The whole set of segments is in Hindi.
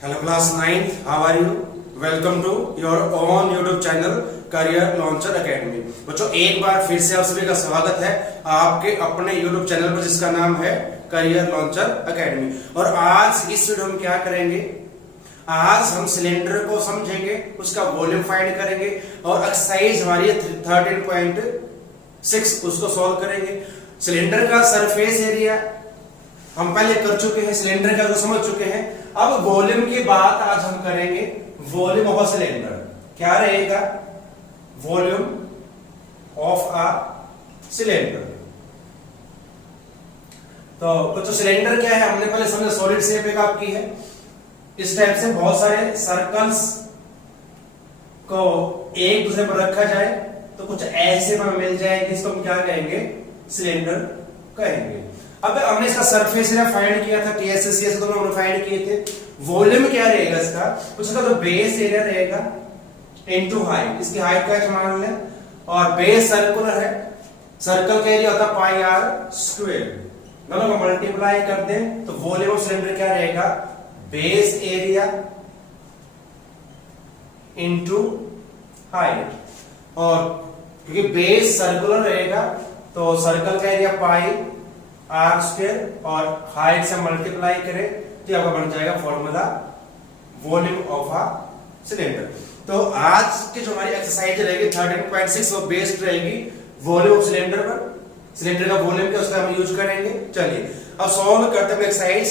Hello class 9th, how are you? Welcome to your own YouTube channel career launcher academy. बच्चों एक बार फिर से आप सभी का स्वागत है आपके अपने YouTube चैनल पर जिसका नाम है करियर लॉन्चर एकेडमी। और आज इस वीडियो में क्या करेंगे, आज हम सिलेंडर को समझेंगे, उसका वॉल्यूम फाइंड करेंगे और एक्सरसाइज हमारी 13.6 उसको सॉल्व करेंगे। सिलेंडर का सरफेस एरिया हम पहले कर चुके हैं, सिलेंडर का तो समझ चुके हैं। अब वॉल्यूम की बात आज हम करेंगे, वॉल्यूम ऑफ अ सिलेंडर क्या रहेगा, वॉल्यूम ऑफ अ सिलेंडर। तो बच्चों सिलेंडर क्या है हमने पहले समझा, सॉलिड शेप एक आपकी है। इस टाइप से बहुत सारे सर्कल्स को एक दूसरे पर रखा जाए तो कुछ ऐसे हमें मिल जाएगी, इसको हम क्या कहेंगे, सिलेंडर कहेंगे। अब हमने इसका सरफेस एरिया फाइंड किया था, TSS दोनों हमने फाइंड किए थे। वॉल्यूम क्या रहेगा इसका, उसका तो बेस एरिया रहेगा इनटू हाइट, इसकी हाइट का मान लें, और बेस सर्कुलर है, सर्कल का एरिया होता है पाई आर स्क्वायर, दोनों को मल्टीप्लाई कर दें तो वॉल्यूम ऑफ सिलेंडर क्या रहेगा, बेस एरिया इनटू हाइट। और क्योंकि बेस सर्कुलर रहेगा तो सर्कल का एरिया पाई आर स्क्वायर और हाइट से मल्टीप्लाई करें तो आपका बन जाएगा formula volume of a cylinder. तो आज की जो हमारी एक्सरसाइज रहेगी 13.6 वो बेस्ड रहेगी वॉल्यूम ऑफ सिलेंडर पर। सिलेंडर का वॉल्यूम क्या उसका हम यूज करेंगे। चलिए अब सॉल्व करते हैं एक्सरसाइज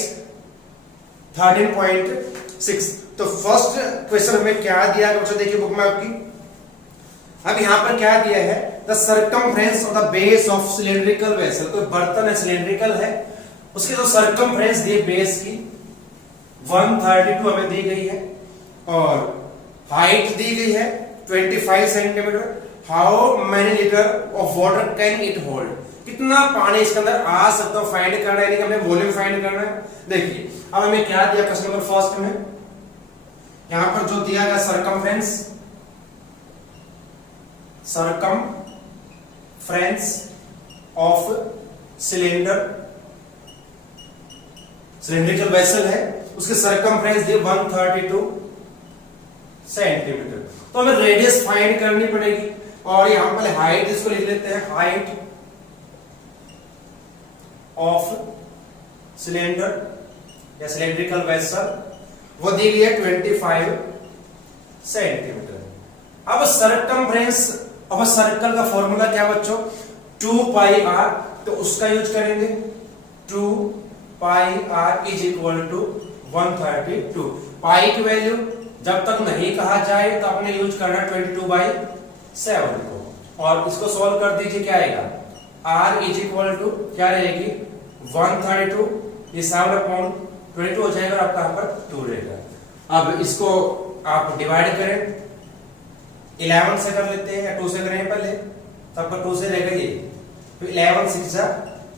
13.6। तो फर्स्ट क्वेश्चन हमें क्या दिया है बच्चों, देखिए बुक में आपकी। अब यहां पर क्या दिया है, the circumference of the base of cylindrical vessel. कोई बर्तन है सिलेंड्रिकल है, उसकी जो सर्कमफ्रेंस दी बेस की 132 हमें दी गई है और हाइट दी गई है 25 centimetre. How many litre of water can it hold, कितना पानी इसके अंदर आ सकता है फाइंड करना है, हमें वॉल्यूम फाइंड करना है। देखिए अब हमें क्या दिया क्वेश्चन नंबर फर्स्ट में, यहां पर जो दिया गया circumference of cylinder, cylindrical vessel है, उसके सर्कमफ्रेंस दी 132 सेंटीमीटर। तो हमें रेडियस फाइंड करनी पड़ेगी और यहां पर हाइट इसको लिख लेते हैं, हाइट ऑफ सिलेंडर या सिलेंड्रिकल वेसल वो दी गई है 25 सेंटीमीटर। अब सर्कमफ्रेंस अब सर्कल का फॉर्मूला क्या बच्चों, 2 पाई आर, तो उसका यूज करेंगे 2 pi are is equal to 132। पाई की वैल्यू जब तक नहीं कहा जाए तो आपने यूज करना 22/7 को, और इसको सॉल्व कर दीजिए, क्या आएगा, आर इज इक्वल टू क्या रहेगी 132, ये 7/22 हो जाएगा और आपका यहाँ पर 2 रहेगा। अब इसको आप डिवाइड करें, 11 से कर लेते हैं या 2 से करें पहले, तो आपका 2 से रहेगा ये, तो 11 6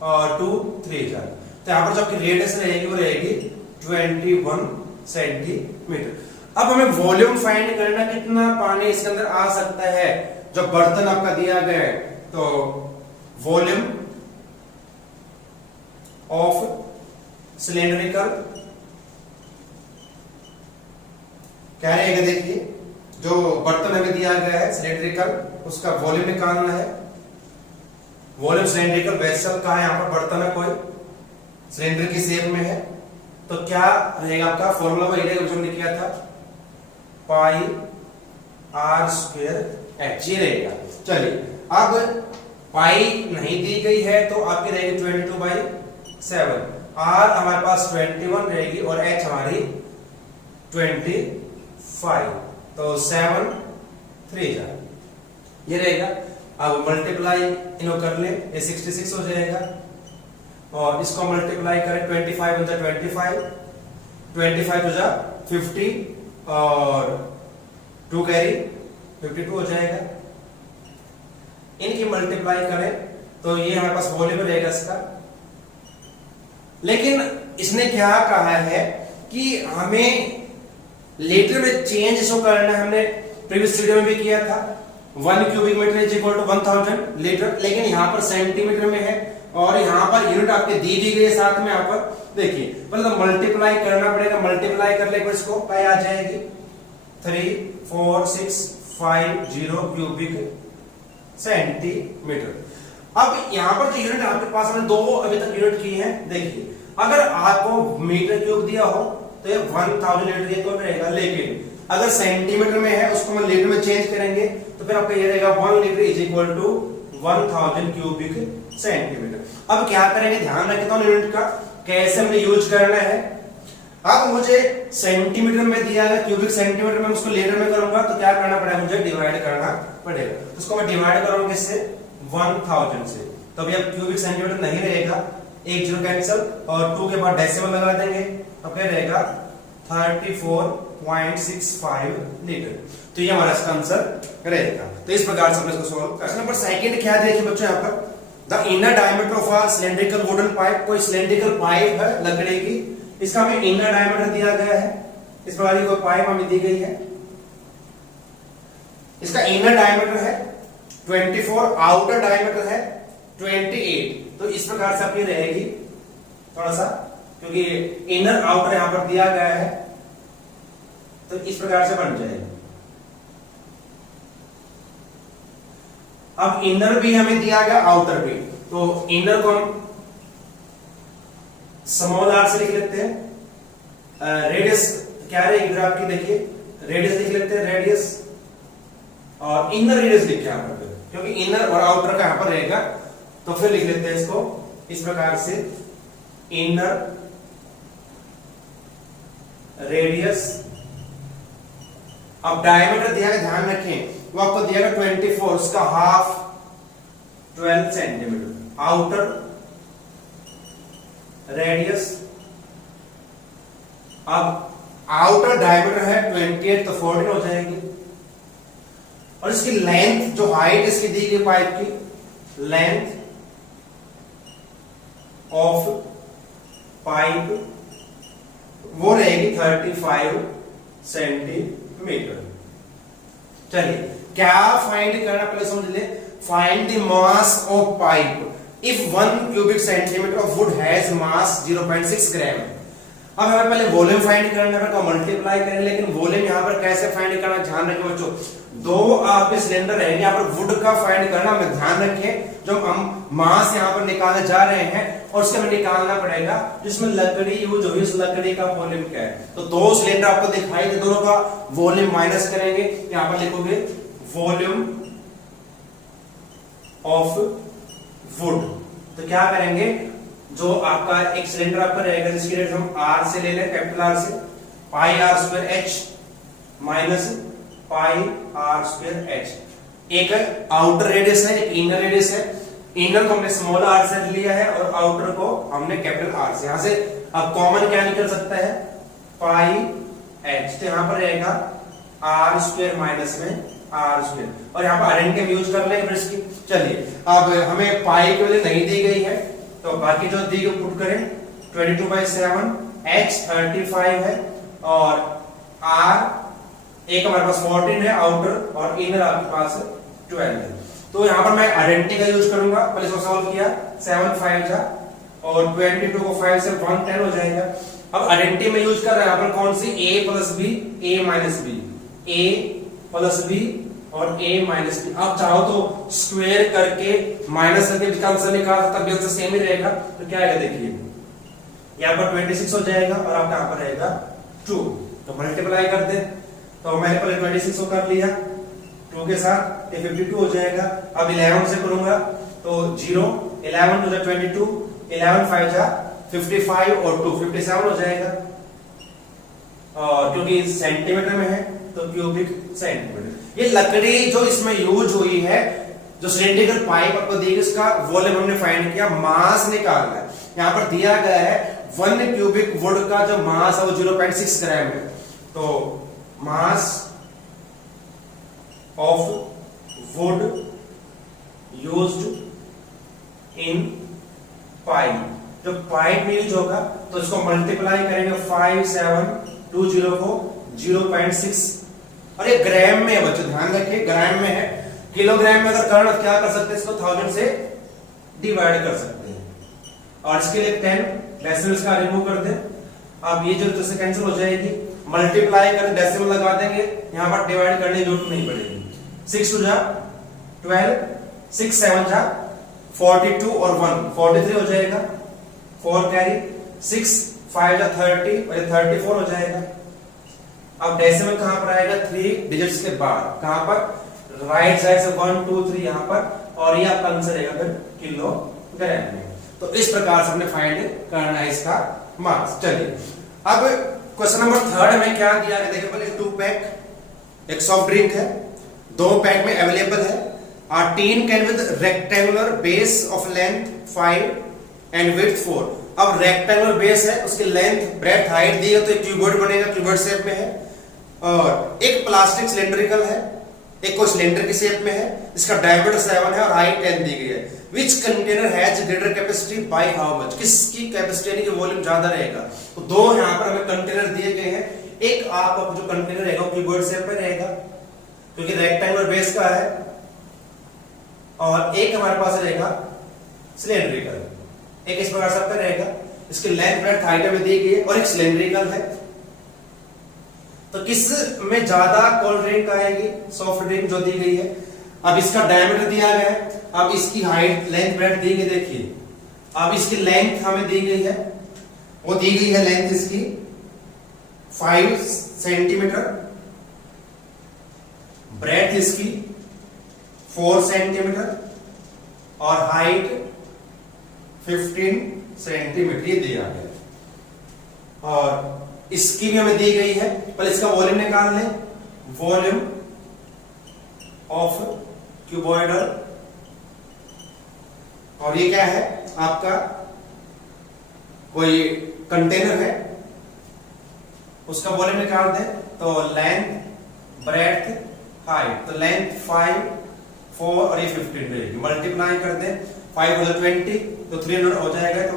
और 2 3 जा, तो यहाँ पर जो आपकी रेडियस रहेगी वो रहेगी 21 सेंटीमीटर। अब हमें वॉल्यूम फाइंड करना, कितना पानी इसके अंदर आ सकता है जो बर्तन आपका दिया गया है। तो वॉल्यूम ऑफ सिलेंड्रिकल क्या रहेगा, देखिए जो बर्तन हमें दिया गया है सिलेंड्रिकल, उसका वॉल्यूम निकालना है। वॉल्यूम सिलेंड्रिकल वेसल का है, यहां पर बर्तन है कोई सिलेंडर की शेप में है, तो क्या रहेगा आपका फॉर्मूला वही रहेगा जो हमने किया था, पाई आर स्क्वायर एच, ये रहेगा। चलिए अब पाई नहीं दी गई है तो आपकी रहेगी 22/7, आर हमारे पास 21 रहेगी और एच हमारी 25, तो 7 3 जा, ये रहेगा। अब मल्टीप्लाई इनको कर ले, ये 66 हो जाएगा और इसको मल्टीप्लाई करें 25 × 25 हो जा 50 और 2 कैरी 52 हो जाएगा। इनकी मल्टीप्लाई करें तो ये हमारे पास वॉल्यूम रहेगा इसका। लेकिन इसने क्या कहा है कि हमें लीटर में चेंज इसको करना है, हमने प्रीवियस वीडियो में भी किया था 1 cubic metre is equal to 1000 litre, लेकिन यहां पर सेंटीमीटर में है और यहाँ पर यूनिट आपके दी भी गई है साथ में। यहाँ पर देखिए पहले तो मल्टीप्लाई करना पड़ेगा, मल्टीप्लाई कर ले इसको पाई आ जाएगी 34650 क्यूबिक सेंटीमीटर। अब यहाँ पर जो यूनिट आपके पास हमने दो अभी तक यूनिट की है, देखिए अगर आपको मीटर क्यूब दिया हो तो ये 1000 लीटर ये तो रहेगा, लेकिन अगर सेंटीमीटर में है उसको हम लीटर में चेंज करेंगे तो फिर आपका ये रहेगा 1 litre is equal to 1000 cubic centimetre. अब क्या करेंगे, ध्यान रखें तो यूनिट का कैसे हमें यूज करना है। अब मुझे सेंटीमीटर में दिया है, क्यूबिक सेंटीमीटर में उसको लीटर में करूंगा तो क्या करना पड़ेगा, मुझे डिवाइड करना पड़ेगा। तो उसको मैं डिवाइड करूंगा किससे, 1000 से। तो अभी अब क्यूबिक सेंटीमीटर नहीं रहेगा, एक जीरो कैंसिल और 2 के बाद डेसिमल लगा देंगे तो क्या रहेगा 34.65 लीटर। तो ये हमारा इसका आंसर रहेगा। तो इस प्रकार से हम इसको सॉल्व कर। क्वेश्चन नंबर सेकंड क्या देखिए बच्चों, यहाँ पर the inner diameter of a cylindrical wooden pipe, कोई सिलेंड्रिकल पाइप है लकड़ी की, इसका हमें इनर डायमीटर दिया गया है, इस प्रकार की कोई पाइप हमें दी गई है, इसका इनर डायमीटर है 24, आउटर डायमीटर है 28। तो इस प्रकार से आपकी रहेगी थोड़ा सा, क्योंकि इनर आउटर यहां पर दिया गया है तो इस प्रकार से बन जाएगा। अब इनर भी हमें दिया गया, आउटर भी, तो इनर को हम स्मॉल r से लिख लेते हैं। रेडियस क्या रहेगी इधर आपकी, देखिए रेडियस लिख लेते हैं, रेडियस और इनर रेडियस लिखे यहां पर, क्योंकि इनर और आउटर का यहां पर रहेगा। तो फिर लिख लेते हैं इसको इस प्रकार से, इनर रेडियस। अब डायमीटर दिया गया, ध्यान रखें वो आपको दिया गया 24, उसका हाफ 12 सेंटीमीटर। आउटर रेडियस, अब आउटर डायमीटर है 28 तो 14 हो जाएगी। और इसकी लेंथ, जो हाइट इसकी दी गई पाइप की, लेंथ ऑफ पाइप वो रहेगी 35 सेंटीमीटर। चलिए क्या फाइंड करना, पहले समझ ले। Find the mass of pipe if 1 cubic centimetre of would has मास 0.6 ग्राम। अब हमें पहले वॉल्यूम फाइंड करना है, तो मल्टीप्लाई करें, लेकिन वॉल्यूम यहां पर कैसे फाइंड करना, ध्यान रखें बच्चों। दो आपके सिलेंडर रहेंगे, यहाँ पर वुड का फाइंड करना हमें ध्यान रखें। जो हम मास यहाँ पर निकालने जा रहे हैं और उसके हमें निकालना पड़ेगा जिसमें लकड़ी यूज हुई, उस लकड़ी का वॉल्यूम क्या है। तो दो सिलेंडर आपको दिखाई दे, दोनों का वॉल्यूम माइनस करेंगे, यहाँ पर लिखोगे वॉल्यूम ऑफ वुड। तो क्या करेंगे, जो आपका एक सिलेंडर आपका रहेगा जिसकी रेट हम R से ले लें, कैपिटल R से, पाई r square h minus pi r square h। एक आउटर रेडियस है, एक इनर रेडियस है। इनर को हमने स्मॉल r से लिया है और आउटर को हमने कैपिटल R से। यहां से अब कॉमन क्या निकल सकता है, पाई h। तो यहां पर रहेगा r स्क्वायर माइनस में r स्क्वायर, और यहां पर आइडेंटिटी यूज कर लेंगे फिर इसकी। चलिए अब हमें पाई की वैल्यू नहीं दी गई है, तो बाकी जो दी गई पुट करें, 22/7, h 35 है और r एक हमारे पास 14 है आउटर, और इनर आपके पास 12 है। तो यहां पर मैं आइडेंटिटी का यूज करूंगा। पहले इसको सॉल्व किया, 7 5 जा और 22 को 5 से 110 हो जाएगा। अब आइडेंटिटी में यूज कर रहे हैं यहां पर कौन सी, a plus b, a minus b, a plus b और a माइनस b। आप चाहो तो स्क्वायर करके माइनस करके इसका आंसर निकाल, तब भी आंसर सेम ही रहेगा। तो क्या आएगा देखिए, यहाँ पर 26 हो जाएगा और आपका यहाँ पर रहेगा 2। तो मल्टीप्लाई कर दे, तो मैंने पहले 26 को कर लिया 2 के साथ, ये 52 हो जाएगा। अब 11 से करूंगा तो 0, 11 टू 22, 11 5 जा 55 और 2 57 हो जाएगा। और क्योंकि सेंटीमीटर में है तो क्यूबिक सेंटीमीटर। ये लकड़ी जो इसमें यूज हुई है, जो सिलेंड्रिकल पाइप आपको दी गई, उसका वॉल्यूम हमने फाइंड किया, मास निकालना है। यहां पर दिया गया है 1 क्यूबिक वुड का जो मास है वो 0.6 ग्राम है। तो mass of would used in pipe, जो पाइप में यूज होगा तो इसको मल्टीप्लाई करेंगे 5720 को 0.6, और ये ग्राम में है बच्चों, ध्यान रखिए ग्राम में है। किलोग्राम में अगर करना क्या कर सकते हैं, इसको 1000 से डिवाइड कर सकते हैं। और इसके लिए 10 डेसिमल्स का रिमूव कर दें, अब ये जो से कैंसिल हो जाएगी, मल्टीप्लाई कर डेसिमल लगा देंगे, यहां पर डिवाइड करने की जरूरत नहीं पड़ेगी। 6 2 जा 12, 6 7 जा 42 और 1 43 हो जाएगा, 4 कैरी, 6 5 जा 30 और 34 हो जाएगा। अब डेसिमल कहां पर आएगा? 3 डिजिट्स के बाद, कहां पर? राइट साइड से 1 2 3 यहां पर, और ये आपका आंसर रहेगा फिर किलोग्राम में। तो इस प्रकार से हमने फाइंड करना है इसका मास। चलिए अब क्वेश्चन नंबर 3 में क्या दिया है देखिए, पहले 2 पैक एक सॉफ्ट ड्रिंक है, 2 पैक में अवेलेबल है। A tin can with rectangular base of length 5 and width 4। अब रेक्टेंगुलर बेस है, उसकी लेंथ ब्रेड्थ हाइट दी है तो एक क्यूबॉइड बनेगा, क्यूबॉइड शेप में है। और एक प्लास्टिक सिलेंड्रिकल है, एक को सिलेंडर की शेप में है, इसका डायमीटर 7 है और हाइट 10 दी गई है। Which container has greater capacity by how much? किसकी कैपेसिटी यानी कि वॉल्यूम ज्यादा रहेगा? तो 2 यहां पर हमें कंटेनर दिए गए हैं, एक आपका जो कंटेनर रहेगा वो क्यूबॉइड शेप में रहेगा क्योंकि रेक्टेंगुलर बेस का है, और एक हमारे पास रहेगा सिलेंड्रिकल, एक इस प्रकार से रहेगा, इसकी लेंथ ब्रेड्थ हाइट में दी गई है और एक सिलेंड्रिकल है। तो किस में ज्यादा कोल्ड ड्रिंक आएगी? सॉफ्ट ड्रिंक जो दी गई है। अब इसका डायमीटर दिया गया है, अब इसकी हाइट लेंथ ब्रेड्थ दी गई, देखिए अब इसकी लेंथ हमें दी गई है, वो दी गई है लेंथ इसकी 5 सेंटीमीटर, ब्रेड्थ इसकी 4 सेंटीमीटर और हाइट 15 सेंटीमीटर ये दिया गया। और इसकी भी हमें दी गई है, पहले इसका वॉल्यूम निकाल लें, वॉल्यूम ऑफ क्यूबॉइडल, और ये क्या है आपका कोई कंटेनर है, उसका वॉल्यूम निकाल दें तो लेंथ ब्रेड्थ हाइट, तो लेंथ 5 4 और ये 15 रहेगी, मल्टीप्लाई कर दें 5 हो 20 तो 300 हो जाएगा तो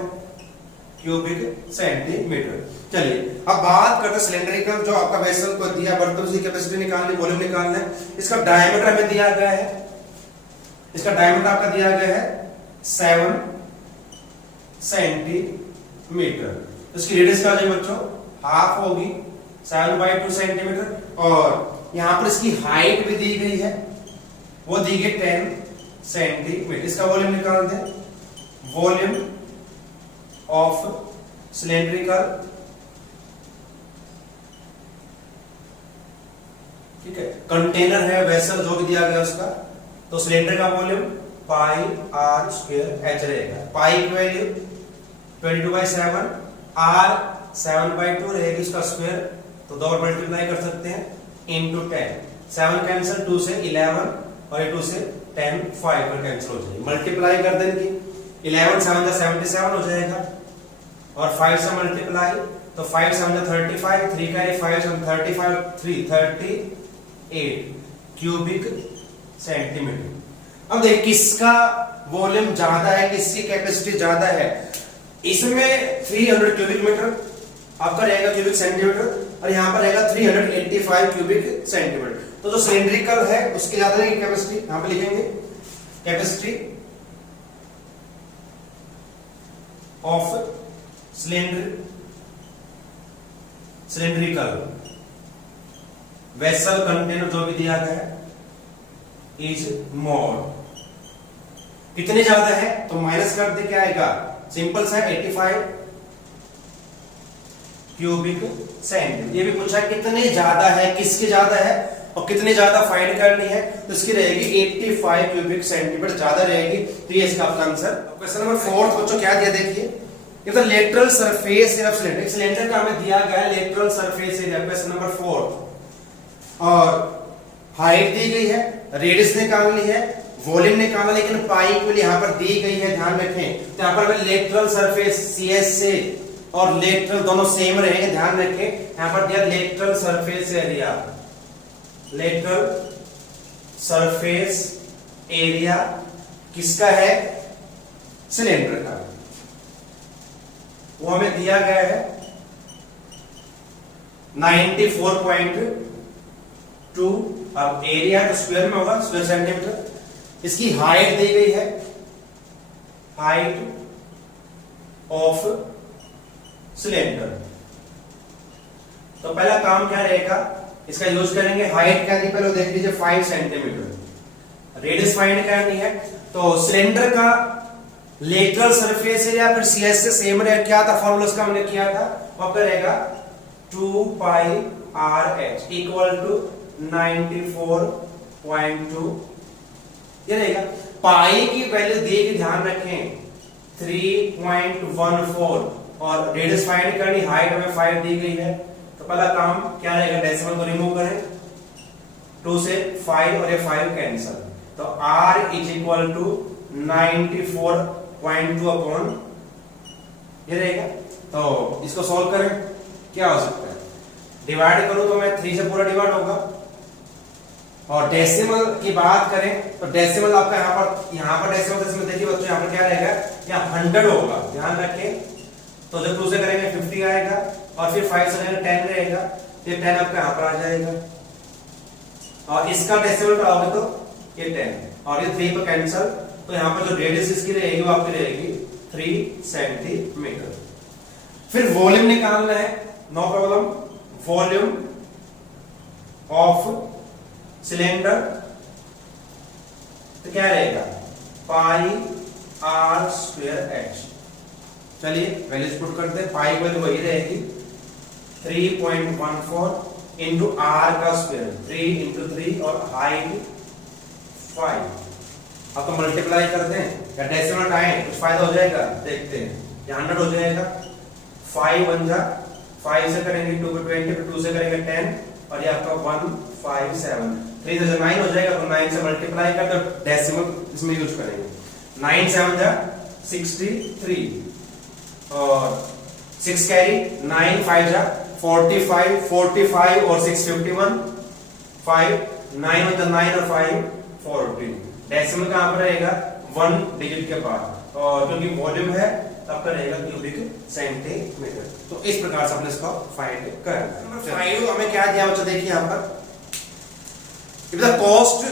क्यूबिक सेंटीमीटर। चलिए अब बात करते हैं सिलेंड्रिकल, जो आपका वेसल को दिया बर्तन की कैपेसिटी निकालनी, वॉल्यूम निकालना है। इसका डायमीटर हमें दिया गया है, इसका डायमीटर आपका दिया गया है 7 सेंटीमीटर, इसकी रेडियस क्या जाएगी बच्चों? हाफ होगी, 7/2 सेंटीमीटर। और यहां पर इसकी हाइट भी दी गई है, वो दी गई 10 सेंटीमीटर। इसका वॉल्यूम निकाल दें, वॉल्यूम ऑफ सिलेंड्रिकल, ठीक है, कंटेनर है, वेसल जो भी दिया गया उसका, तो सिलेंडर का volume pi r square h रहेगा। पाई की वैल्यू 22/7, आर 7/2 रहेगी, उसका स्क्वायर तो 2 मल्टीप्लाई कर सकते हैं इनटू 10, 7 कैंसिल, 2 से 11 और 2 से 10 5 पर कैंसिल हो जाएगी, मल्टीप्लाई कर देंगे 11 7 जा 77 हो जाएगा और 5 से मल्टीप्लाई तो 5 7 जा 35, 3 का 5 7 35 3 38 क्यूबिक सेंटीमीटर। अब देख किसका वॉल्यूम ज्यादा है, किसकी कैपेसिटी ज्यादा है? इसमें 300 क्यूबिक मीटर आपका रहेगा क्यूबिक सेंटीमीटर और यहां पर रहेगा 385 क्यूबिक सेंटीमीटर। तो जो सिलेंड्रिकल है उसकी ज्यादा रहेगी कैपेसिटी, यहां पे लिखेंगे capacity of cylindrical vessel container जो भी दिया गया है इज मोर। कितने ज्यादा है तो माइनस कर दे, क्या आएगा? सिंपल सा 85 क्यूबिक सेंटीमीटर। ये भी पूछा कितने ज्यादा है, किसके ज्यादा है और कितनी ज्यादा फाइंड करनी है, तो इसकी रहेगी 85 क्यूबिक सेंटीमीटर ज्यादा रहेगी, तो ये इसका आपका आंसर। क्वेश्चन नंबर 4 बच्चों क्या दिया देखिए, if the lateral surface of cylinder, cylinder का हमें दिया गया है lateral surface area, question number 4, और हाइट दी गई है, रेडियस निकालनी है, वॉल्यूम निकालना, लेकिन पाई के लिए यहां पर दी गई है, ध्यान रखें। तो यहां पर लेटरल सरफेस CS से और लेटरल दोनों सेम रहेंगे, ध्यान रखें। यहां पर दिया lateral surface area, lateral surface area किसका है? सिलेंडर का, वो हमें दिया गया है 94.2। अब एरिया तो स्क्वायर में होगा, स्क्वायर सेंटीमीटर। इसकी हाइट दी गई है, हाइट ऑफ सिलेंडर। तो पहला काम क्या रहेगा, इसका यूज करेंगे। हाइट क्या थी पहले देख लीजिए 5 सेंटीमीटर, रेडियस फाइंड करनी है। तो सिलेंडर का लेटरल सरफेस एरिया फिर सीएस से सेम रहेगा, क्या था फॉर्मूला उसका हमने किया था, वो रहेगा 2 pi r H equal to 94.2, ये रहेगा। पाई की वैल्यू दी गई, ध्यान रखें 3.14, और रेडियस फाइंड करनी, हाइट हमें 5 दी गई है। तो पहला काम क्या रहेगा, डेसिमल को रिमूव करें, 2 से 5 और ये 5 कैंसल, तो r is equal to 94.2 upon ये रहेगा। तो इसको सॉल्व करें, क्या हो सकता है, डिवाइड करूं तो मैं 3 से पूरा डिवाइड होगा, और डेसिमल की बात करें तो डेसिमल आपका यहाँ पर डेसिमल देखिए बच्चों, यहाँ पर क्या रहेगा, यहाँ 100 होगा, ध्यान रखें। तो जब 2 से करेंगे 50 आएगा, और फिर 5 से करेंगे 10 रहेगा, फिर 10 आपका यहाँ पर आ जाएगा, और इसका डेसिमल लगाओगे तो ये 10, और ये 3 पर कैंसल, तो यहाँ पर जो रेडियस इसकी रहेगी वो आपकी रहेगी 3 सेंटीमीटर। फिर वॉल्यूम निकालना है, no problem. Volume of cylinder तो क्या रहेगा, पाई आर स्क्वायर एच। चलिए वैल्यूज पुट करते हैं, पाई की वैल्यू वही रहेगी 3.14 इंटू आर का स्क्वायर, 3 इंटू 3 और हाइट 5। अब तो मल्टीप्लाई करते हैं या डेसिमल टाइम कुछ फायदा हो जाएगा, देखते हैं। ये 100 हो जाएगा, 5 बन जा, 5 से करेंगे 2 पे 20, 2 से करेंगे 10, और ये आपका 157, 3 से 9 हो जाएगा, तो 9 से मल्टीप्लाई कर दो, डेसिमल इसमें यूज करेंगे। 9 7 जा 63, और 6 कैरी, 9 5 जा 45, 45 और 6 51, 5 9 with 9 और 5 14। डेसिमल कहां पर रहेगा, 1 डिजिट के बाद, और क्योंकि वॉल्यूम है तब का रहेगा क्यूबिक सेंटीमीटर। तो इस प्रकार से हमने इसको फाइंड करना। नंबर 5 हमें क्या दिया बच्चों, देखिए यहां पर if the cost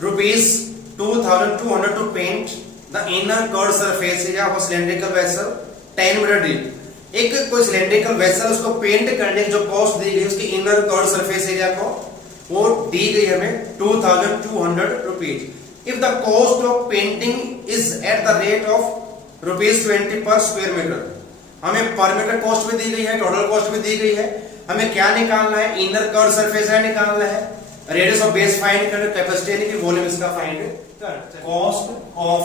₹2200 to paint the inner curve surface area of cylindrical vessel 10 metre deep. एक कोई सिलेंड्रिकल वेसल उसको पेंट करने की जो कॉस्ट दी गई उसकी इनर कर्व सरफेस एरिया को वो दी गई हमें 2200 rupees. If the cost of painting is at the rate of ₹20 पर स्क्वायर मीटर, हमें पर मीटर कॉस्ट भी दी गई है, टोटल कॉस्ट भी दी गई है। हमें क्या निकालना है, इनर कर्व सरफेस एरिया निकालना है, रेडियस ऑफ बेस फाइंड करना, कैपेसिटी यानी कि वॉल्यूम इसका फाइंड करना। Cost of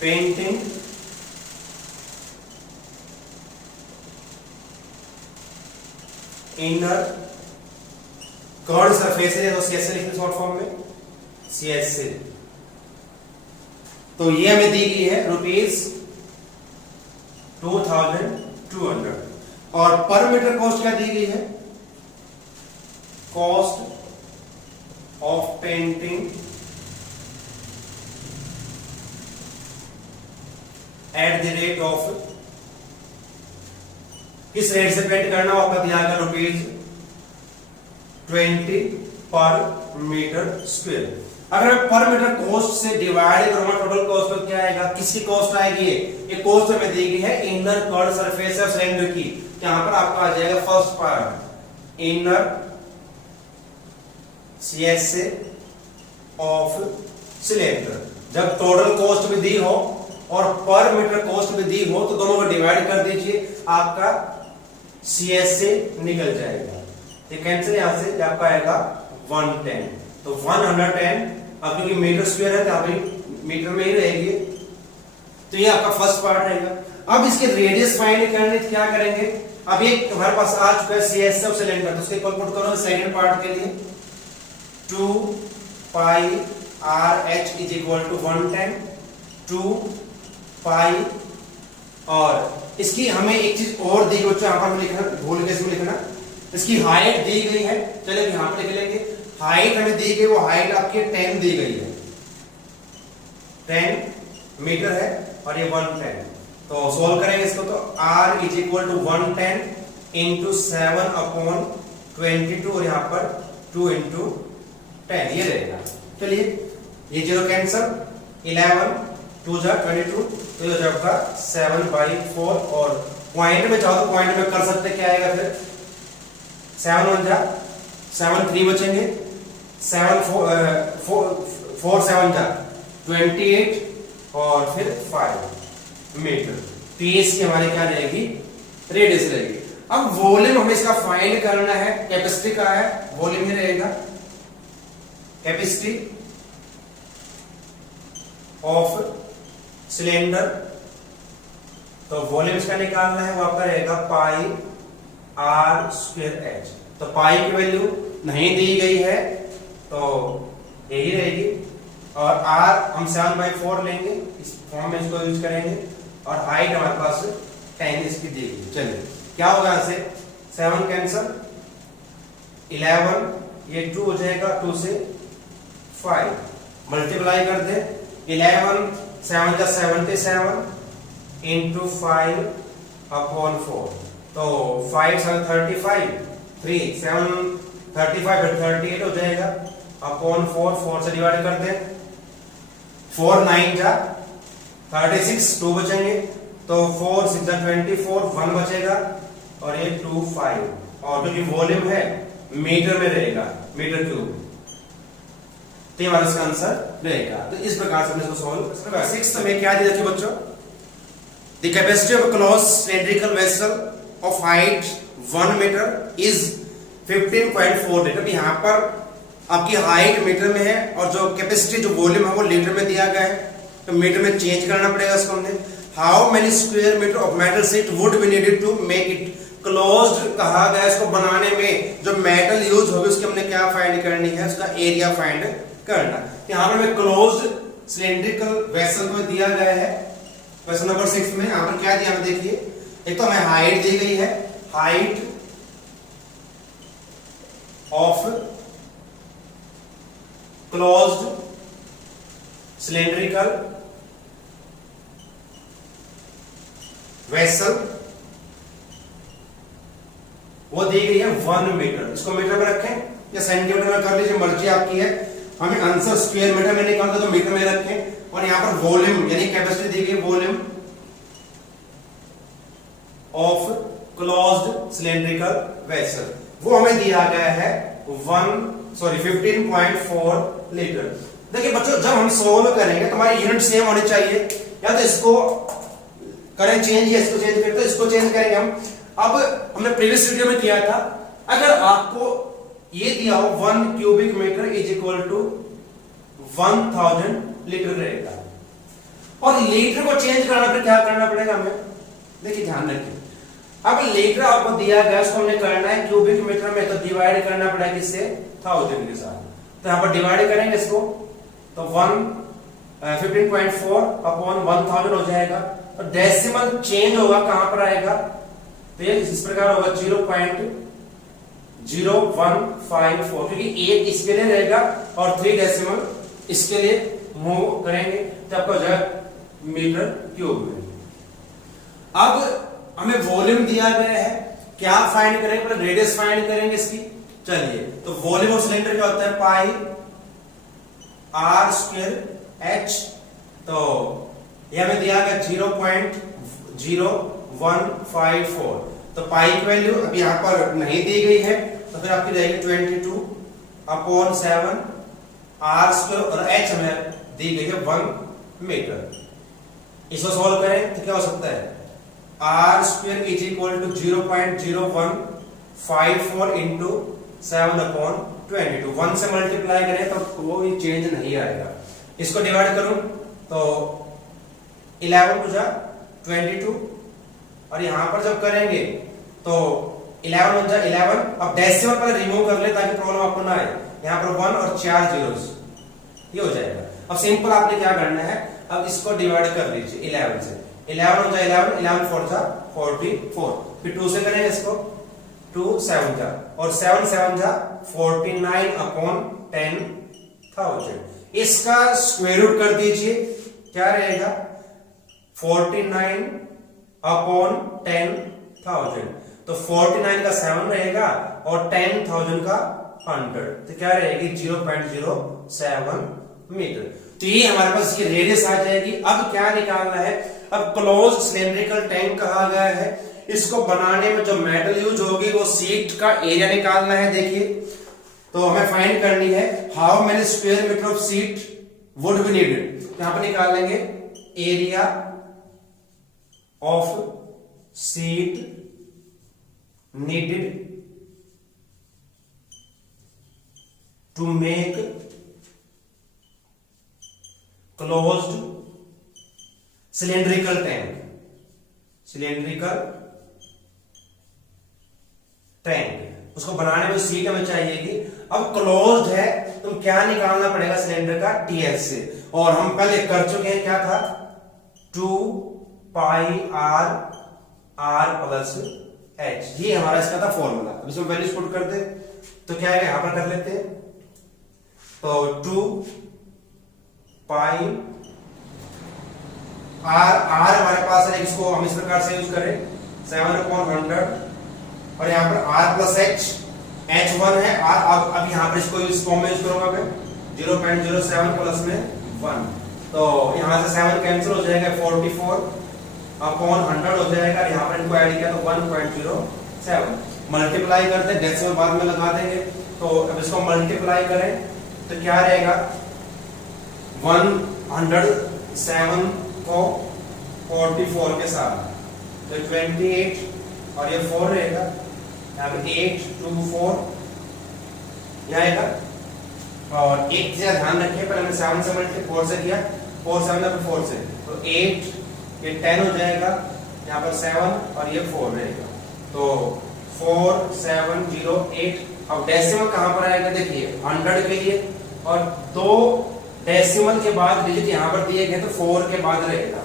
painting inner curve surface area, तो सीएस से लिखते शॉर्ट फॉर्म में सीएस से। तो ये हमें दी गई है ₹2200, और पर मीटर कॉस्ट क्या दी गई है, cost of painting at the rate of, किस रेट से पेंट करना हो आपका दिया गया ₹20 पर मीटर स्क्वायर। अगर मैं पर मीटर कॉस्ट से डिवाइड करूंगा टोटल कॉस्ट तो क्या आएगा, किसकी कॉस्ट आएगी, ये कॉस्ट हमें दी गई है inner curve surface of cylinder की। यहां पर आपका आ जाएगा फर्स्ट पार्ट इनर सीएस से ऑफ सिलेंडर। जब टोटल कॉस्ट भी दी हो और पर मीटर कॉस्ट भी दी हो तो दोनों को डिवाइड कर दीजिए, आपका सीएस से निकल जाएगा, ये कैंसिल यहां से आपका आएगा 110, तो 110। अब क्योंकि मीटर स्क्वायर है तो यहाँ पे मीटर में ही रहेगी, तो ये आपका फर्स्ट पार्ट रहेगा। अब इसके रेडियस फाइंड करने क्या करेंगे, अब ये हमारे पास आ चुका है सीएस ऑफ सिलेंडर, तो उसके इक्वल पुट करो सेकंड पार्ट के लिए 2 pi r h is equal to 110, 2 pi, और इसकी हमें एक चीज और दी गई, यहाँ पर लिखना भूल गए, इसमें लिखना इसकी हाइट दी गई है, चलिए यहां पर लिख लेंगे। हाइट हमें दी गई, वो हाइट आपकी 10 दी गई है, 10 मीटर है, और ये 110। तो सोल्व करेंगे इसको, तो r is equal to 110 into 7 upon 22, और यहां पर 2 इंटू 10 ये रहेगा। चलिए ये 0 कैंसल, 11 2 जा 22, तो ये हो जाएगा 7/4 और पॉइंट में चाहो तो पॉइंट में कर सकते, क्या आएगा फिर 7 1 जा 7 3 बचेंगे, 7 4 7 जा 28 और फिर 5 मीटर। तो ये इसकी हमारी क्या रहेगी, रेडियस रहेगी। अब वॉल्यूम हमें इसका फाइंड करना है, कैपेसिटी का है, वॉल्यूम ही रहेगा कैपेसिटी ऑफ सिलेंडर। तो वॉल्यूम इसका निकालना है, वो आपका रहेगा पाई आर स्क्वायर एच। तो पाई की वैल्यू नहीं दी गई है तो यही रहेगी, और आर हम 7/4 लेंगे, इस फॉर्म में इसको यूज करेंगे, और हाइट हमारे पास 10 इसकी दी गई। चलिए क्या होगा यहां से, 7 कैंसल, 11 ये 2 हो जाएगा, 2 से 5 मल्टीप्लाई कर दे, 11 7 का 77 इंटू 5/4, तो 5 7 35, 3 7 35 38 हो जाएगा, अपॉन 4 से डिवाइड कर दे, 4 9 जा 36, 2 बचेंगे, तो 4 6 जा 24, 1 बचेगा, और ये 2 5, और क्योंकि वॉल्यूम है मीटर में रहेगा, मीटर क्यूब, तो हमारा इसका आंसर रहेगा। तो इस प्रकार से हम इसको सॉल्व कर सकते हैं। 6th में क्या दिया देखिए बच्चों, the capacity of a closed cylindrical vessel of height 1 metre is 15.4 litre. यहाँ पर आपकी हाइट मीटर में है और जो कैपेसिटी जो वॉल्यूम है वो लीटर में दिया गया है, तो मीटर में चेंज करना पड़ेगा इसको हमने। How many square metre of metal sheet would be needed to make it closed कहा गया, इसको बनाने में जो मेटल यूज होगी उसकी हमने क्या फाइंड करनी है, उसका एरिया फाइंड करना। यहाँ पर हमें क्लोज्ड सिलिंड्रिकल वेसल में दिया गया है, क्वेश्चन नंबर 6 में। यहाँ पर क्या दिया हमें देखिए, एक तो हमें हाइट दी गई है, height of closed cylindrical vessel वो दी गई है 1 मीटर। इसको मीटर में रखें या सेंटीमीटर में कर लीजिए, मर्जी आपकी है। हमें आंसर स्क्वायर मीटर में निकालना तो मीटर में रखें, और यहां पर वॉल्यूम यानी कैपेसिटी दी गई, volume of closed cylindrical vessel वो हमें दिया गया है 15.4 लीटर। देखिए बच्चों, जब हम सोल्व करेंगे तो हमारी यूनिट सेम होनी चाहिए, या तो इसको करें चेंज या इसको चेंज करें, तो इसको चेंज करेंगे हम। अब हमने प्रीवियस वीडियो में किया था, अगर आपको ये दिया हो 1 cubic metre is equal to 1000 litre रहेगा, और लीटर को चेंज करना फिर क्या करना पड़ेगा हमें, देखिए ध्यान रखिए। अब लीटर आपको दिया गया, उसको हमने करना है क्यूबिक मीटर में, तो डिवाइड करना पड़ेगा किससे, 1000 के साथ। तो यहां पर डिवाइड करेंगे इसको, तो 15.4 अपॉन 1000 हो जाएगा, तो डेसिमल चेंज होगा, कहां पर आएगा, तो ये इस प्रकार होगा 0.0154, क्योंकि 1 इसके लिए रहेगा और 3 डेसिमल इसके लिए मूव करेंगे, तो आपका हो जाएगा मीटर क्यूब में। अब हमें वॉल्यूम दिया गया है, क्या फाइंड करेंगे, पहले रेडियस फाइंड करेंगे इसकी। चलिए, तो वॉल्यूम ऑफ सिलेंडर क्या होता है, पाई आर स्क्वायर एच, तो यह हमें दिया गया 0.0154, तो पाई की वैल्यू अब यहां पर नहीं दी गई है, तो फिर आपकी रहेगी 22/7 आर स्क्वायर, और एच हमें दी गई है 1 मीटर। इसको सॉल्व करें तो क्या हो सकता है, r square is equal to 0.0154 into 7/22। 1 से मल्टीप्लाई करें तो कोई चेंज नहीं आएगा। इसको डिवाइड करूं तो 11 टू जा 22, और यहां पर जब करेंगे तो 11 बन जा 11। अब डेसिमल पहले रिमूव कर ले ताकि प्रॉब्लम आपको ना आए। यहां पर 1 और 4 zeros ये हो जाएगा। अब सिंपल आपने क्या करना है, अब इसको डिवाइड कर लीजिए 11 से, 11 हो जाए 11, 11 4 जा 44, फिर 2 से करेंगे इसको, 2 7 जा, और 7 7 जा 49/10,000। इसका स्क्वायर रूट कर दीजिए, क्या रहेगा 49/10,000, तो 49 का 7 रहेगा और 10,000 का 100, तो क्या रहेगी 0.07 मीटर। तो ये हमारे पास इसकी रेडियस आ जाएगी। अब क्या निकालना है, अब क्लोज सिलेंड्रिकल टैंक कहा गया है, इसको बनाने में जो मेटल यूज होगी वो सीट का एरिया निकालना है। देखिए तो हमें फाइंड करनी है how many square metre of sheet would be needed. यहां पर निकाल लेंगे area of sheet needed to make closed cylindrical tank, उसको बनाने में सीट हमें चाहिएगी। अब क्लोज्ड है तो क्या निकालना पड़ेगा सिलेंडर का, टीएस से, और हम पहले कर चुके हैं, क्या था 2 पाई आर प्लस एच, ये हमारा इसका था फॉर्मूला। अब इसमें वैल्यूज पुट कर दे तो क्या है, यहां पर कर लेते हैं, तो 2 पाई आर हमारे पास है, इसको हम इस प्रकार से यूज करें 7/100, और यहां पर आर प्लस एच 1 है आर। अब यहां पर इसको इस फॉर्म में यूज करूंगा मैं 0.07 प्लस में 1, तो यहां से 7 कैंसिल हो जाएगा, 44/100 हो जाएगा। यहाँ पर इनको ऐड किया तो 1.07, मल्टीप्लाई करते हैं, डेसिमल बाद में लगा देंगे। तो अब इसको मल्टीप्लाई करें तो क्या रहेगा, 107 को 44 के साथ तो 28, और ये 4 रहेगा, यहाँ पे 8 2 4 यहाँ आएगा। और एक चीज ध्यान रखिए, पहले हमने 7 से मल्टीप्लाई 4 से किया, 4 7 4 से, तो 8 ये 10 हो जाएगा, यहाँ पर 7 और ये 4 रहेगा, तो 4708। अब डेसिमल कहां पर आएगा, देखिए 100 के लिए, और 2 डेसिमल के बाद डिजिट यहां पर दिए गए तो 4 के बाद रहेगा,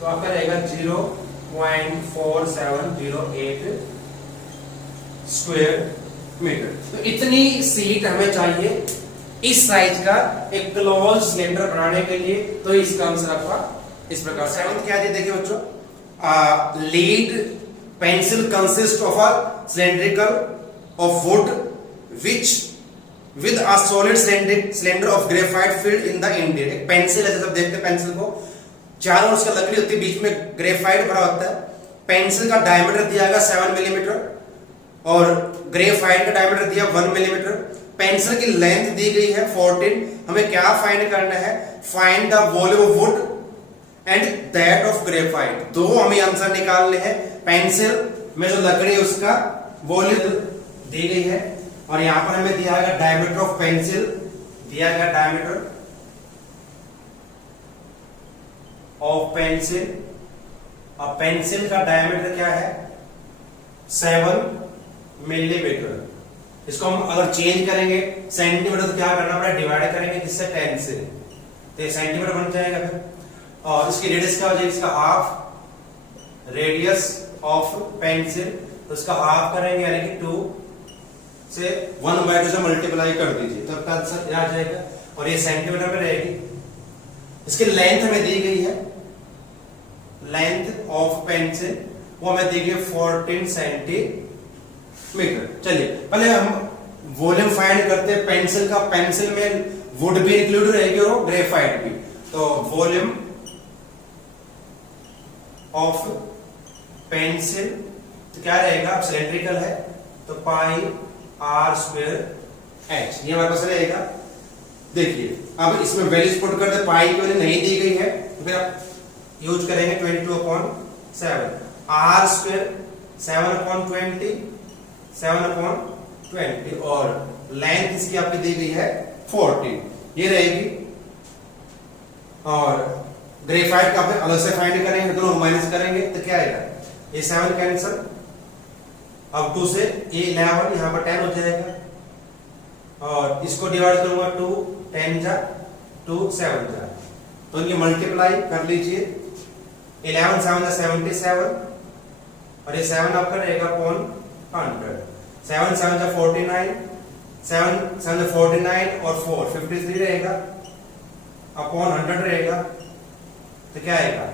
तो आपका रहेगा 0.4708 स्क्वायर मीटर। तो इतनी सीट हमें चाहिए इस साइज का एक क्लोज सिलेंडर बनाने के लिए। तो इसका आंसर आपका इस प्रकार से क्या है, देखिए बच्चों, lead pencil consist of a cylindrical of would which with a solid cylinder of graphite filled in the ended. एक पेंसिल है, जैसे देखते हैं पेंसिल को, चारों उसका लकड़ी होती है, बीच में ग्रेफाइट भरा होता है। पेंसिल का डायमीटर दिया गया 7 मिलीमीटर और ग्रेफाइट का डायमीटर दिया 1 मिलीमीटर। पेंसिल की लेंथ दी गई है 14। हमें क्या फाइंड करना है, find the volume of would and that of graphite. दो हमें आंसर निकालने हैं। पेंसिल में जो लकड़ी है उसका वॉल्यूम दी गई है, और यहां पर हमें दिया गया डायमीटर ऑफ पेंसिल, दिया गया डायमीटर ऑफ पेंसिल। अब पेंसिल का डायमीटर क्या है, 7 मिलीमीटर। इसको हम अगर चेंज करेंगे सेंटीमीटर तो क्या करना पड़ेगा, डिवाइड करेंगे किससे, 10 से, तो ये सेंटीमीटर बन जाएगा फिर। और इसकी रेडियस क्या हो जाएगी, इसका हाफ रेडियस ऑफ पेंसिल, तो इसका हाफ करेंगे यानी कि 2 से 1/2 से मल्टीप्लाई कर दीजिए, तब का आंसर आ जाएगा, और ये सेंटीमीटर में रहेगी। इसकी लेंथ हमें दी गई है, लेंथ ऑफ पेंसिल वो हमें दी गई 14 सेंटीमीटर। चलिए पहले हम वॉल्यूम फाइंड करते हैं पेंसिल का। पेंसिल में वुड भी इंक्लूड रहेगी और ग्रेफाइट भी, तो वॉल्यूम ऑफ पेंसिल तो क्या रहेगा, अब सिलेंड्रिकल है तो पाई आर स्क्वायर एच, ये हमारे पास रहेगा। देखिए अब इसमें वैल्यूज पुट करते, पाई की वैल्यू नहीं दी गई है तो फिर आप यूज करेंगे 22/7, आर स्क्वायर 7/20, 7/20, और लेंथ इसकी आपकी दी गई है 14, ये रहेगी। और ग्रेफाइट का फिर अलग से फाइंड करेंगे, दोनों माइनस करेंगे तो क्या आएगा, ये 7 कैंसिल, अब 2 से ये 11, यहां पर 10 हो जाएगा, और इसको डिवाइड करूंगा 2 10 जा 2 7 जा, तो इनकी मल्टीप्लाई कर लीजिए, 11 7 जा 77, और ये 7 आपका रहेगा अपॉन 100, 7 7 जा 49, 7 7 जा 49 और 4 53 रहेगा, अपॉन 100 रहेगा, तो क्या आएगा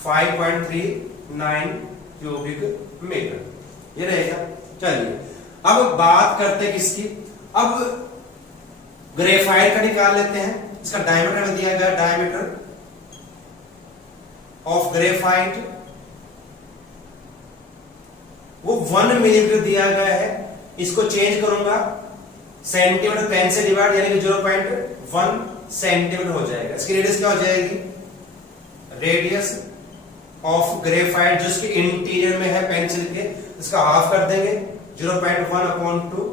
5.39 क्यूबिक मीटर, ये रहेगा। चलिए अब बात करते हैं किसकी, अब ग्रेफाइट का निकाल लेते हैं। इसका डायमीटर में दिया गया, डायमीटर ऑफ ग्रेफाइट वो 1 मिलीमीटर दिया गया है। इसको चेंज करूंगा सेंटीमीटर 10 से डिवाइड, यानी कि 0.1 सेंटीमीटर हो जाएगा। इसकी रेडियस क्या हो जाएगी, रेडियस ऑफ ग्रेफाइट जो इसके इंटीरियर में है पेंसिल के, इसका हाफ कर देंगे 0.1/2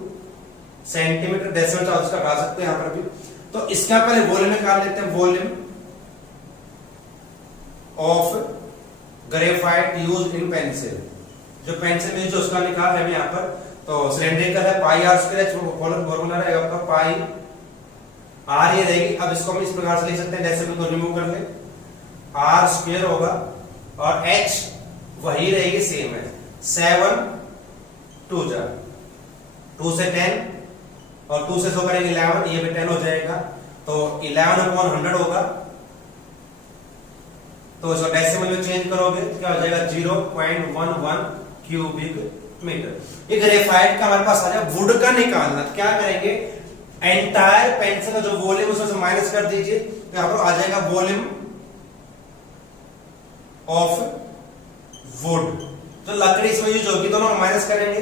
सेंटीमीटर। डेसिमल चार्ज उसका ला सकते हैं यहां पर भी। तो इसका पहले वॉल्यूम निकाल लेते हैं, volume of graphite used in pencil. जो पेंसिल में जो उसका निकाल है यहाँ पर, तो सिलेंड्रिकल है पाई आर स्क्वायर, फॉर्मूला रहेगा आपका पाई आर ये रहेगी। अब इसको हम इस प्रकार से लिख सकते हैं, डेसिमल को रिमूव कर ले, आर स्क्वायर होगा और एच वही रहेगी, सेम है 7 2 जा 2 से 10 और 2 से 100 करेंगे 11, ये भी 10 हो जाएगा। तो 11/100 होगा। तो इसको डेसिमल में चेंज करोगे तो क्या हो जाएगा 0.11 क्यूबिक मीटर। ये ग्रेफाइट का हमारे पास आ जाएगा। वुड का निकालना, क्या करेंगे, एंटायर पेंसिल का जो वॉल्यूम उसमें से माइनस कर दीजिए, तो यहां पर आ जाएगा वॉल्यूम ऑफ वुड। तो लकड़ी इसमें यूज होगी, दोनों माइनस करेंगे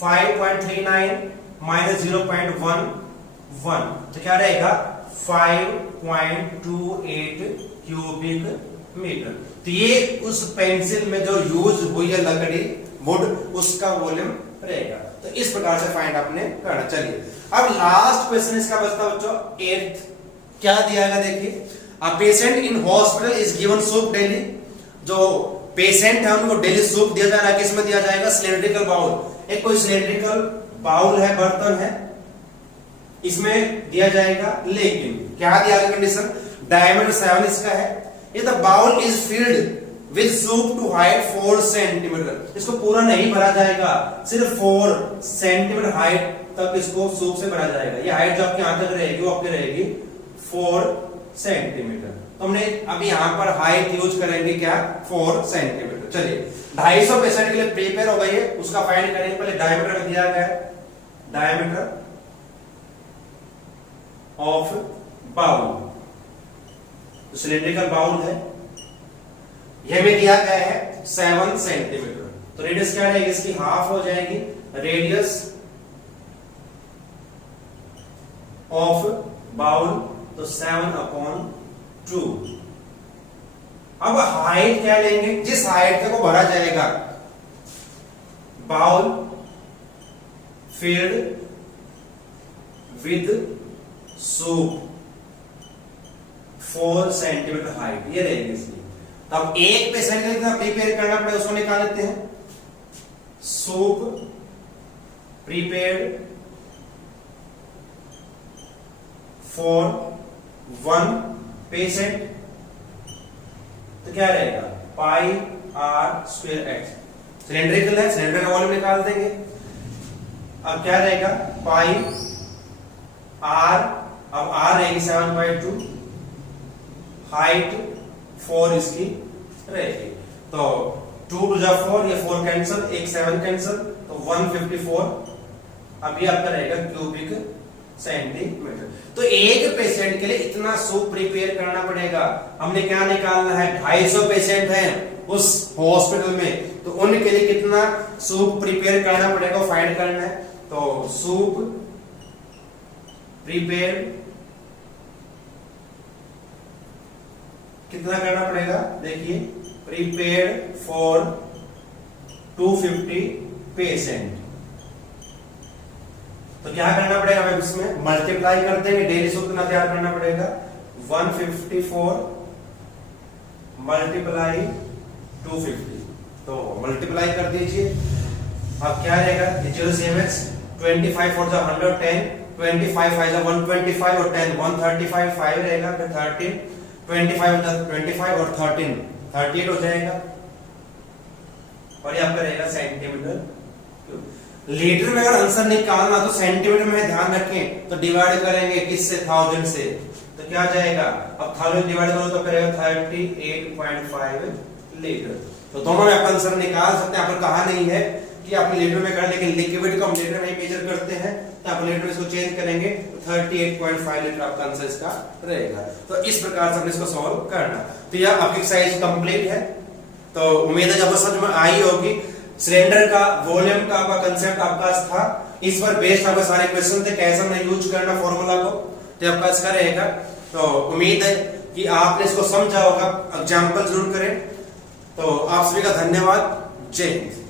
5.39 माइनस 0.11, तो क्या रहेगा 5.28 क्यूबिक मीटर। तो ये उस पेंसिल में जो यूज हुई है लकड़ी वुड, उसका वॉल्यूम रहेगा। तो इस प्रकार से फाइंड आपने करना। चलिए अब लास्ट क्वेश्चन इसका बचता बच्चों 8th। क्या दिया गया देखिए, a patient in hospital is given soup daily. जो पेशेंट है उनको डेली सूप दिया जा रहा है, किसमें दिया जाएगा, सिलेंड्रिकल बाउल। एक कोई सिलेंड्रिकल बाउल है, बर्तन है, इसमें दिया जाएगा। लेकिन क्या दिया गया कंडीशन, डायमीटर 7 इसका है। ये the bowl is filled with soup to height 4 centimetre. इसको पूरा नहीं भरा जाएगा, सिर्फ 4 सेंटीमीटर हाइट तक इसको सूप से भरा जाएगा। ये हाइट जो आपकी यहां तक रहेगी वो आपकी रहेगी 4 सेंटीमीटर। तो हमने अभी यहां पर हाइट यूज करेंगे क्या, 4 सेंटीमीटर। चलिए 250 पेशेंट के लिए प्रिपेयर हो गई है, उसका फाइंड करेंगे। पहले डायमीटर में दिया गया है, diameter of bowl, cylindrical bowl है, यह में दिया गया है 7 सेंटीमीटर। तो रेडियस क्या रहेगी इसकी, हाफ हो जाएगी रेडियस ऑफ बाउल, तो 7/2। अब हाइट क्या लेंगे, जिस हाइट तक वो भरा जाएगा, bowl filled with soup 4 centimetre height, ये रहेगी इसकी। तो अब एक पेशेंट के लिए कितना प्रिपेयर करना पड़ेगा उसको निकाल लेते हैं। सूप प्रिपेयर्ड फॉर 1 पेशेंट, तो क्या रहेगा pi r square x. Cylindrical है, सिलेंडर का वॉल्यूम निकाल देंगे। अब क्या रहेगा पाई आर, अब आर रहेगी 7/2, हाइट 4 इसकी रहेगी। तो 2 2 जा 4, ये 4 कैंसिल, एक 7 कैंसिल, तो 154। अब ये आपका रहेगा क्यूबिक सेंटीमीटर। तो एक पेशेंट के लिए इतना सूप प्रिपेयर करना पड़ेगा। हमने क्या निकालना है, 250 पेशेंट हैं उस हॉस्पिटल में, तो उनके लिए कितना सूप प्रिपेयर करना पड़ेगा फाइंड करना है। तो सूप प्रिपेयर कितना करना पड़ेगा, देखिए प्रिपेयर फॉर 250 पेशेंट। तो क्या करना पड़ेगा हमें, इसमें मल्टीप्लाई कर देंगे, डेली सूप कितना तैयार करना पड़ेगा 154 मल्टीप्लाई 250, तो मल्टीप्लाई कर दीजिए। अब क्या रहेगा, 0 से 25 4 110, 25 5 125 और 10 135, 5 रहेगा, फिर 13 25 और 13 38 हो जाएगा। और ये आपका रहेगा सेंटीमीटर। लीटर में अगर आंसर निकालना तो सेंटीमीटर में ध्यान रखें, तो डिवाइड करेंगे किससे, 1000 से, तो क्या जाएगा, अब 1000 डिवाइड करो तो करेगा 38.5 लीटर। तो दोनों में आप आंसर निकाल सकते हैं। यहाँ पर कहा नहीं है कि आपने लीटर में कर, लेकिन लिक्विड को हम लीटर में ही मेजर करते हैं, तो आप लीटर में इसको चेंज करेंगे तो 38.5 लीटर आपका आंसर इसका रहेगा। तो इस प्रकार से हमने इसको सॉल्व करना। तो यह आपकी एक्सरसाइज कंप्लीट है। तो उम्मीद है जब समझ में आई होगी। सिलेंडर का वॉल्यूम का आपका कंसेप्ट आपका था, इस पर बेस्ड आपके सारे क्वेश्चन थे, कैसे हमने यूज करना फॉर्मूला को, तो आपका इसका रहेगा। तो उम्मीद है कि आपने इसको समझा होगा, एग्जाम्पल जरूर करें। तो आप सभी का धन्यवाद। जय हिंद।